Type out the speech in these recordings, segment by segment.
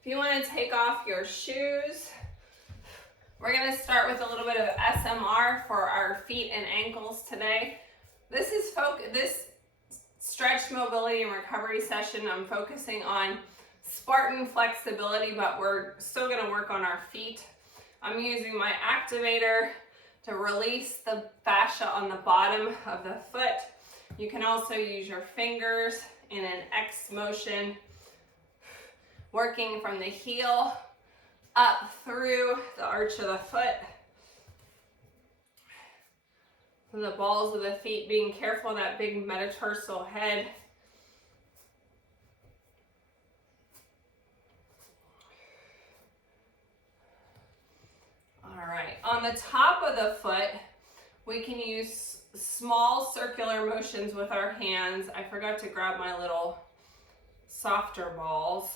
If you want to take off your shoes, we're going to start with a little bit of SMR for our feet and ankles today. This stretch, mobility, and recovery session, I'm focusing on Spartan flexibility, but we're still going to work on our feet. I'm using my activator to release the fascia on the bottom of the foot. You can also use your fingers in an X motion, working from the heel up through the arch of the foot. The balls of the feet, being careful of that big metatarsal head. All right, on the top of the foot, we can use small circular motions with our hands. I forgot to grab my little softer balls,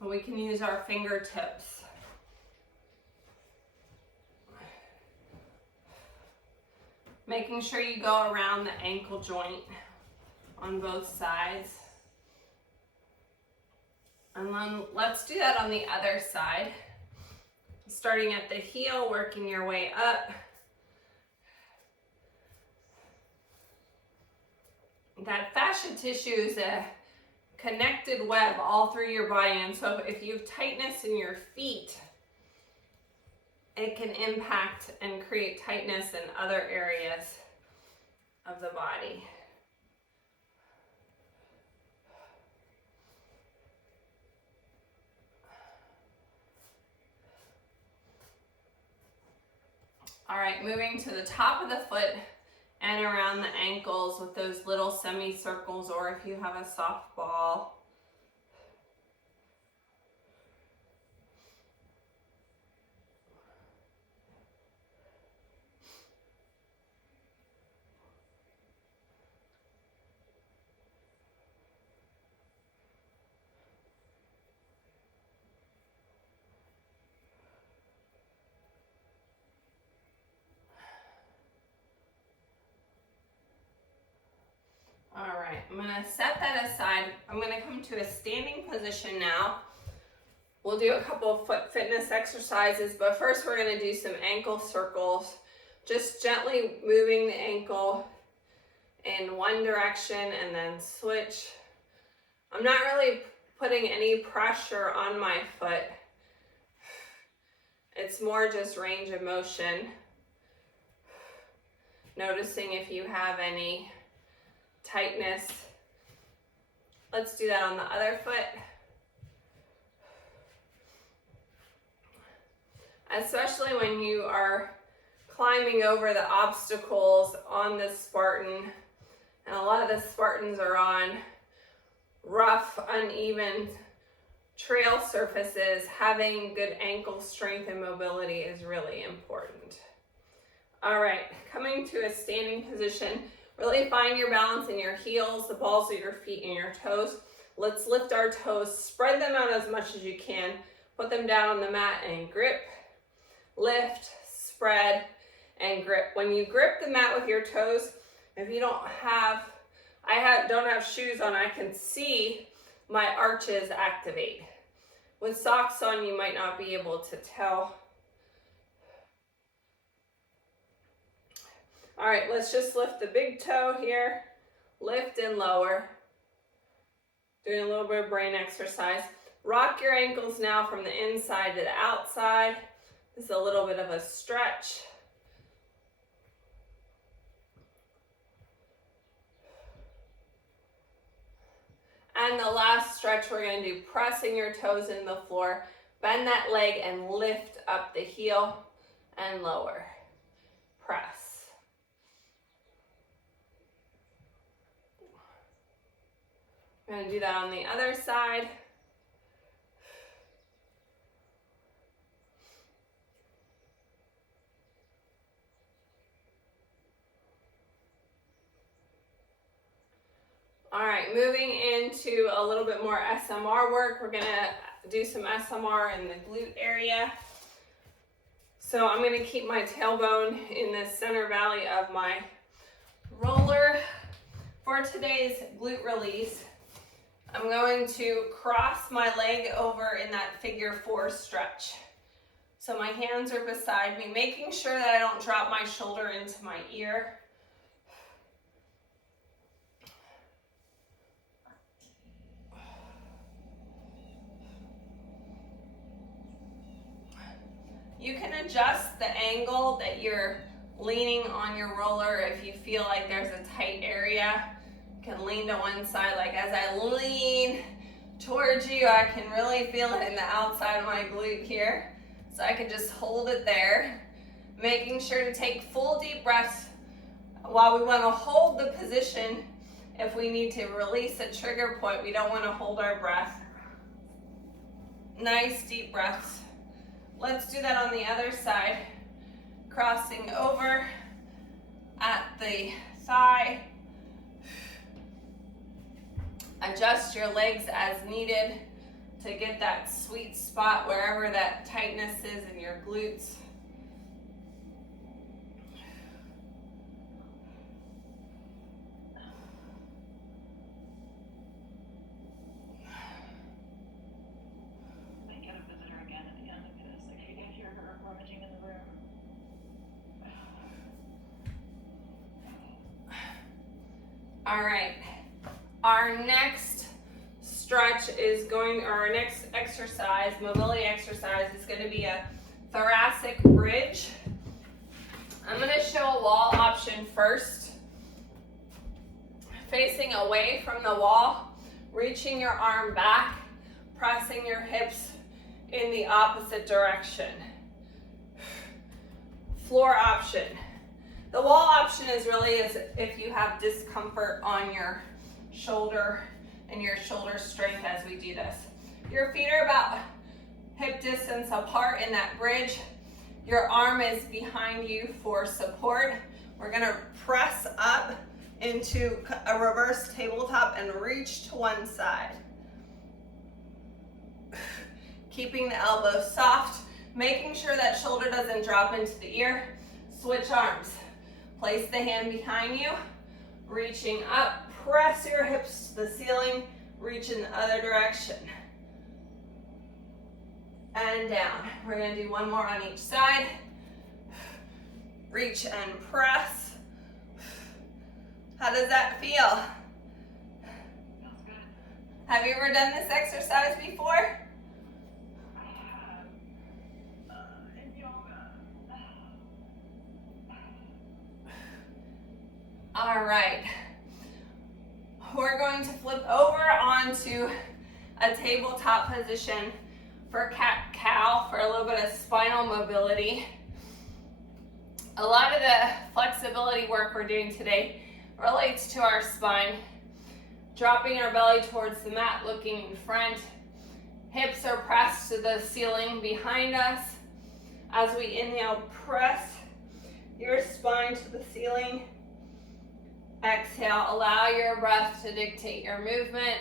but we can use our fingertips. Making sure you go around the ankle joint on both sides. And then let's do that on the other side. Starting at the heel, working your way up. That fascia tissue is a connected web all through your body, and so if you have tightness in your feet, it can impact and create tightness in other areas of the body. All right, moving to the top of the foot and around the ankles with those little semicircles, or if you have a soft ball. All right, I'm gonna set that aside. I'm gonna come to a standing position now. We'll do a couple of foot fitness exercises, but first we're gonna do some ankle circles. Just gently moving the ankle in one direction and then switch. I'm not really putting any pressure on my foot. It's more just range of motion. Noticing if you have any tightness. Let's do that on the other foot. Especially when you are climbing over the obstacles on the Spartan, and a lot of the Spartans are on rough, uneven trail surfaces, having good ankle strength and mobility is really important. All right, coming to a standing position. Really find your balance in your heels, the balls of your feet, and your toes. Let's lift our toes, spread them out as much as you can, put them down on the mat and grip, lift, spread, and grip. When you grip the mat with your toes, if you don't have, don't have shoes on, I can see my arches activate. With socks on, you might not be able to tell. All right, let's just lift the big toe here, lift and lower. Doing a little bit of brain exercise. Rock your ankles now from the inside to the outside. This is a little bit of a stretch. And the last stretch we're going to do, pressing your toes into the floor. Bend that leg and lift up the heel and lower. Press. We're going to do that on the other side. All right, moving into a little bit more SMR work. We're going to do some SMR in the glute area. So I'm going to keep my tailbone in the center valley of my roller for today's glute release. I'm going to cross my leg over in that figure 4 stretch. So my hands are beside me, making sure that I don't drop my shoulder into my ear. You can adjust the angle that you're leaning on your roller if you feel like there's a tight area. You can lean to one side. Like as I lean towards you, I can really feel it in the outside of my glute here. So I can just hold it there, making sure to take full deep breaths while we want to hold the position. If we need to release a trigger point, we don't want to hold our breath. Nice deep breaths. Let's do that on the other side. Crossing over at the thigh. Adjust your legs as needed to get that sweet spot wherever that tightness is in your glutes. Might get a visitor again at the end of this if you can hear her rummaging in the room. All right, our next stretch is going, or our next exercise, mobility exercise, is going to be a thoracic bridge. I'm going to show a wall option first. Facing away from the wall, reaching your arm back, pressing your hips in the opposite direction. Floor option. The wall option is really if you have discomfort on your shoulder and your shoulder strength as we do this. Your feet are about hip distance apart in that bridge. Your arm is behind you for support. We're gonna press up into a reverse tabletop and reach to one side. Keeping the elbows soft, making sure that shoulder doesn't drop into the ear. Switch arms. Place the hand behind you, reaching up, press your hips to the ceiling, reach in the other direction. And down. We're going to do one more on each side. Reach and press. How does that feel? Feels good. Have you ever done this exercise before? I have in yoga. All right. We're going to flip over onto a tabletop position for cat-cow for a little bit of spinal mobility. A lot of the flexibility work we're doing today relates to our spine. Dropping our belly towards the mat, looking in front. Hips are pressed to the ceiling behind us. As we inhale, press your spine to the ceiling. Exhale, allow your breath to dictate your movement.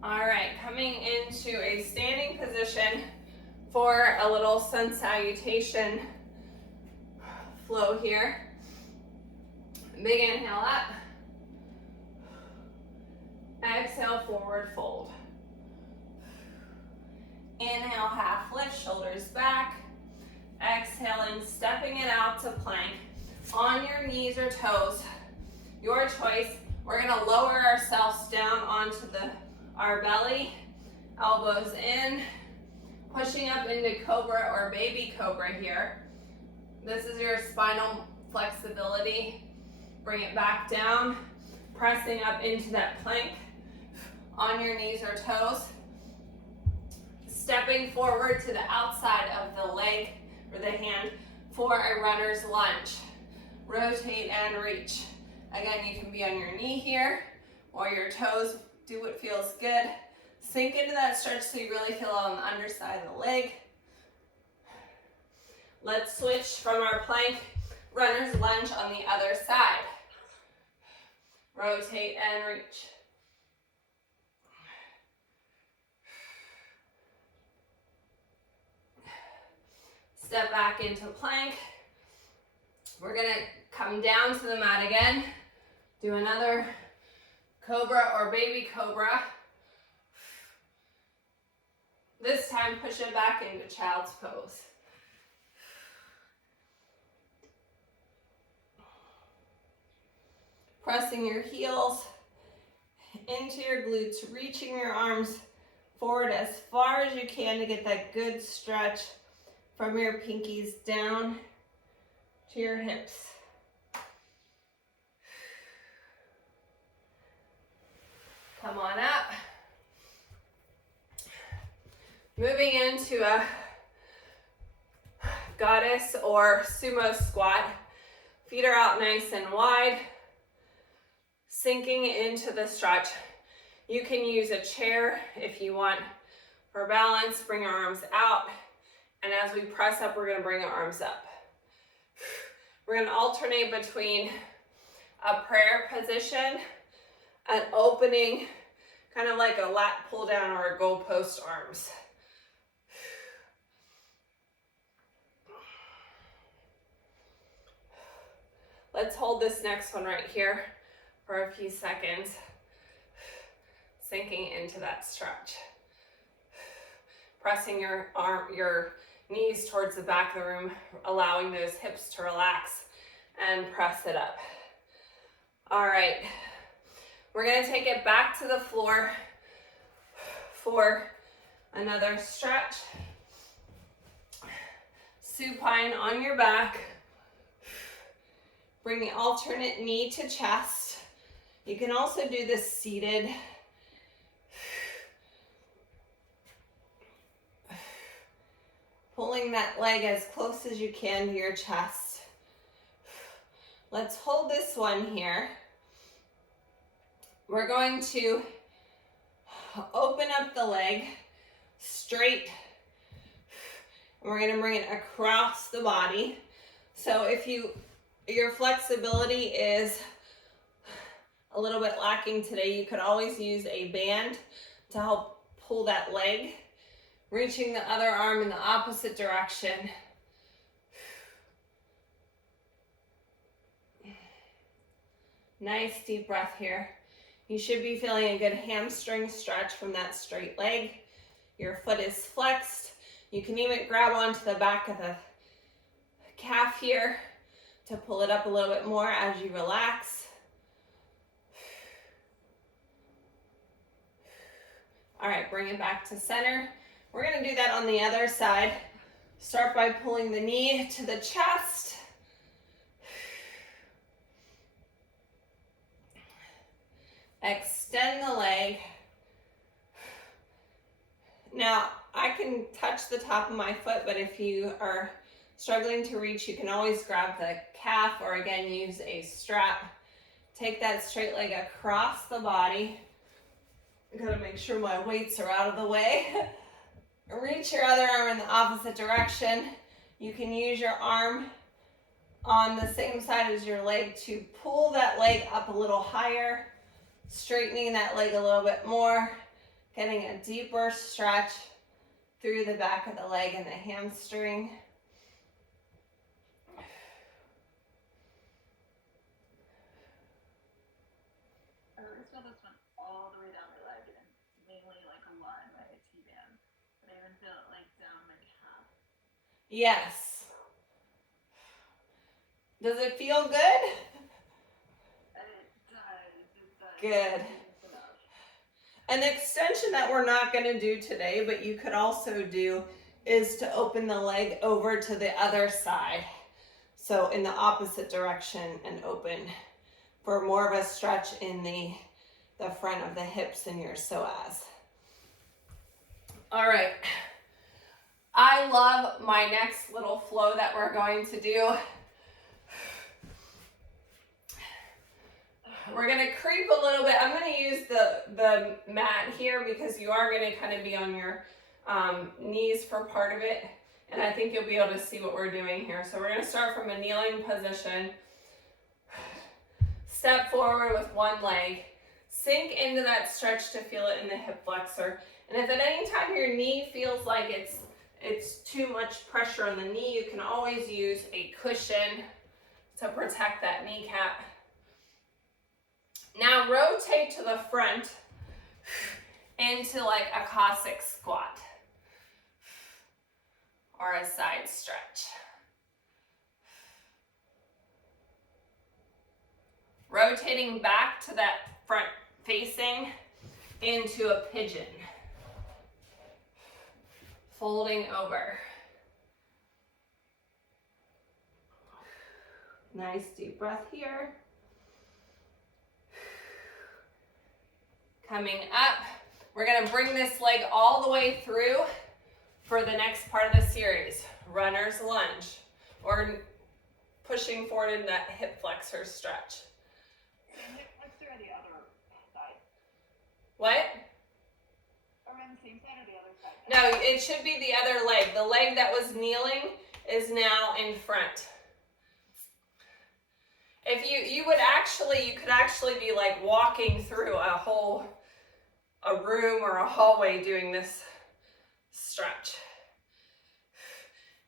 All right, coming into a standing position for a little sun salutation flow here. Big inhale up. Exhale, forward fold. Inhale, half lift, shoulders back. Exhaling, stepping it out to plank. On your knees or toes, your choice. We're gonna lower ourselves down onto our belly, elbows in, pushing up into cobra or baby cobra here. This is your spinal flexibility. Bring it back down, pressing up into that plank on your knees or toes. Stepping forward to the outside of the leg or the hand for a runner's lunge. Rotate and reach. Again, you can be on your knee here or your toes. Do what feels good. Sink into that stretch so you really feel it on the underside of the leg. Let's switch from our plank runner's lunge on the other side. Rotate and reach. Step back into plank. We're gonna come down to the mat again. Do another cobra or baby cobra. This time, push it back into child's pose. Pressing your heels into your glutes, reaching your arms forward as far as you can to get that good stretch from your pinkies down to your hips. Come on up. Moving into a goddess or sumo squat. Feet are out nice and wide. Sinking into the stretch. You can use a chair if you want for balance. Bring your arms out. And as we press up, we're going to bring our arms up. We're going to alternate between a prayer position, an opening, kind of like a lat pull down or a goalpost arms. Let's hold this next one right here for a few seconds, sinking into that stretch. Pressing your knees towards the back of the room, allowing those hips to relax and press it up. All right, we're gonna take it back to the floor for another stretch. Supine on your back. Bring the alternate knee to chest. You can also do this seated. Pulling that leg as close as you can to your chest. Let's hold this one here. We're going to open up the leg straight. And we're going to bring it across the body. So if your flexibility is a little bit lacking today, you could always use a band to help pull that leg. Reaching the other arm in the opposite direction. Nice deep breath here. You should be feeling a good hamstring stretch from that straight leg. Your foot is flexed. You can even grab onto the back of the calf here to pull it up a little bit more as you relax. All right, bring it back to center. We're going to do that on the other side. Start by pulling the knee to the chest. Extend the leg. Now, I can touch the top of my foot, but if you are struggling to reach, you can always grab the calf or again use a strap. Take that straight leg across the body. I gotta make sure my weights are out of the way. Reach your other arm in the opposite direction. You can use your arm on the same side as your leg to pull that leg up a little higher, straightening that leg a little bit more, getting a deeper stretch through the back of the leg and the hamstring. I always feel this one all the way down my leg and mainly like a line by a T-band. But I even feel it like down my calf. Yes. Does it feel good? It does. Good. An extension that we're not going to do today, but you could also do, is to open the leg over to the other side. So in the opposite direction and open for more of a stretch in the front of the hips and your psoas. All right. I love my next little flow that we're going to do. We're going to creep a little bit. I'm going to use the mat here because you are going to kind of be on your knees for part of it. And I think you'll be able to see what we're doing here. So we're going to start from a kneeling position. Step forward with one leg. Sink into that stretch to feel it in the hip flexor. And if at any time your knee feels like it's too much pressure on the knee, you can always use a cushion to protect that kneecap. Now rotate to the front into like a Cossack squat or a side stretch. Rotating back to that front facing into a pigeon. Folding over. Nice deep breath here. Coming up, we're gonna bring this leg all the way through for the next part of the series. Runner's lunge, or pushing forward in that hip flexor stretch. Hip flexor or the other side? What? Are we on the same side or the other side? No, it should be the other leg. The leg that was kneeling is now in front. If you could actually be like walking through a room or a hallway doing this stretch.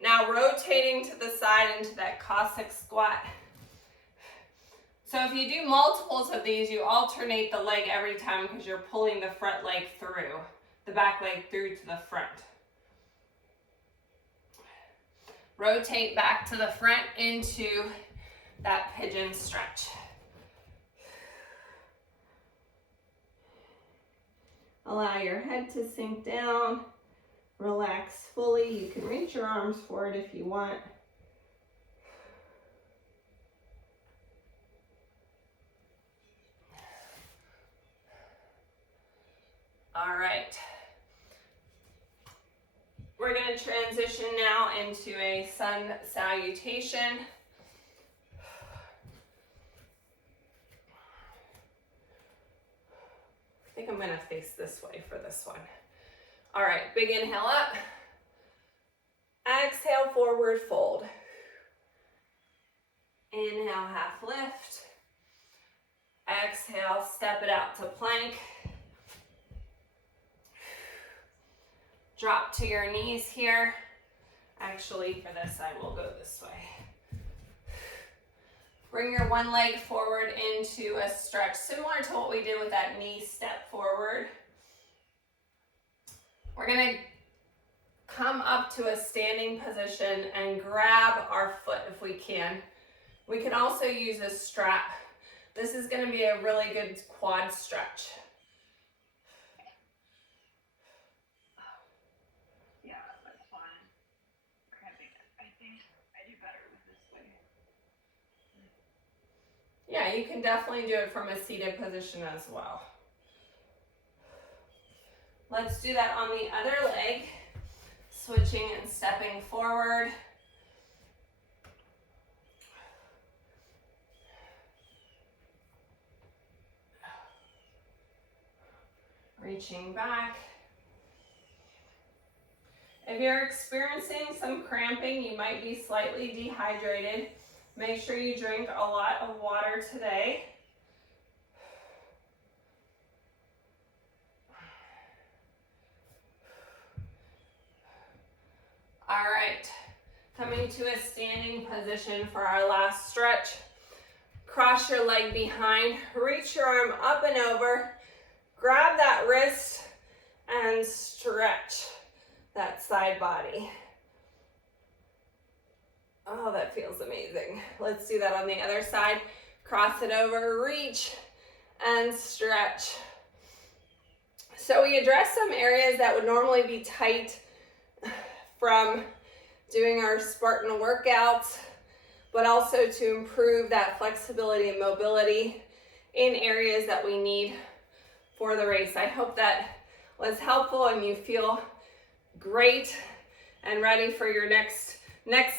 Now rotating to the side into that Cossack squat. So if you do multiples of these, you alternate the leg every time because you're pulling the front leg through, the back leg through to the front. Rotate back to the front into that pigeon stretch. Allow your head to sink down. Relax fully. You can reach your arms forward if you want. All right. We're going to transition now into a sun salutation. I think I'm going to face this way for this one. All right, big inhale up. Exhale, forward fold. Inhale, half lift. Exhale, step it out to plank. Drop to your knees here. Actually, for this, I will go this way. Bring your one leg forward into a stretch, similar to what we did with that knee step forward. We're going to come up to a standing position and grab our foot if we can. We can also use a strap. This is going to be a really good quad stretch. Yeah, that's fine. Cramping. I think I do better with this way. Yeah, you can definitely do it from a seated position as well. Let's do that on the other leg, switching and stepping forward. Reaching back. If you're experiencing some cramping, you might be slightly dehydrated. Make sure you drink a lot of water today. All right, coming to a standing position for our last stretch. Cross your leg behind, reach your arm up and over, grab that wrist and stretch that side body. Oh, that feels amazing. Let's do that on the other side. Cross it over, reach and stretch. So we addressed some areas that would normally be tight from doing our Spartan workouts, but also to improve that flexibility and mobility in areas that we need for the race. I hope that was helpful and you feel great and ready for your next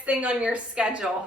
thing on your schedule.